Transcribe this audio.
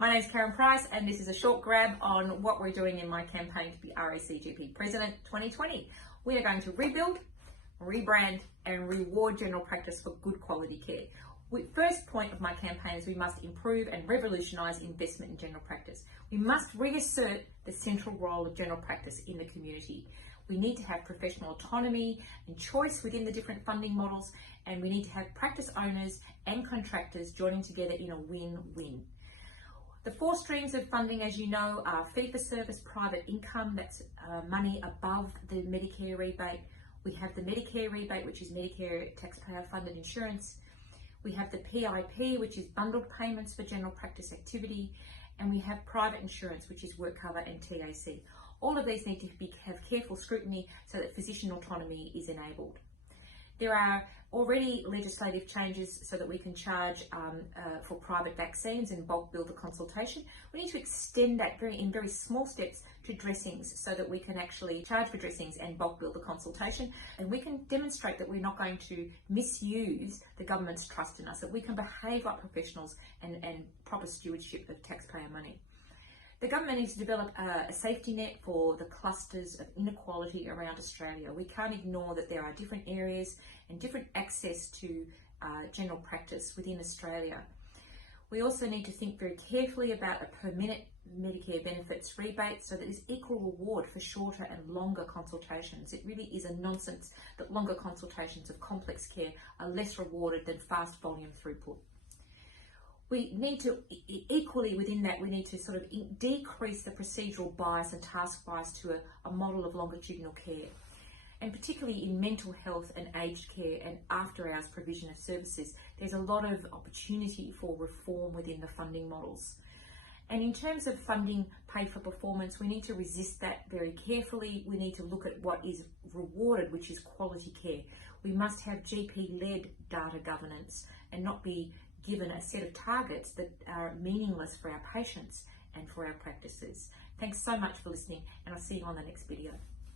My name is Karen Price, and this is a short grab on what we're doing in my campaign to be RACGP President 2020. We are going to rebuild, rebrand and reward general practice for good quality care. First point of my campaign is we must improve and revolutionise investment in general practice. We must reassert the central role of general practice in the community. We need to have professional autonomy and choice within the different funding models, and we need to have practice owners and contractors joining together in a win-win. The four streams of funding, as you know, are fee-for-service private income, that's money above the Medicare rebate. We have the Medicare rebate, which is Medicare taxpayer-funded insurance. We have the PIP, which is bundled payments for general practice activity. And we have private insurance, which is Workcover and TAC. All of these need to have careful scrutiny so that physician autonomy is enabled. There are already legislative changes so that we can charge for private vaccines and bulk bill the consultation. We need to extend that in very small steps to dressings so that we can actually charge for dressings and bulk bill the consultation. And we can demonstrate that we're not going to misuse the government's trust in us, that we can behave like professionals and proper stewardship of taxpayer money. The government needs to develop a safety net for the clusters of inequality around Australia. We can't ignore that there are different areas and different access to general practice within Australia. We also need to think very carefully about a per minute Medicare benefits rebate so that there's equal reward for shorter and longer consultations. It really is a nonsense that longer consultations of complex care are less rewarded than fast volume throughput. We need to, equally within that, we need to sort of decrease the procedural bias and task bias to a model of longitudinal care. And particularly in mental health and aged care and after hours provision of services, there's a lot of opportunity for reform within the funding models. And in terms of funding pay for performance, we need to resist that very carefully. We need to look at what is rewarded, which is quality care. We must have GP-led data governance and not be given a set of targets that are meaningless for our patients and for our practices. Thanks so much for listening, and I'll see you on the next video.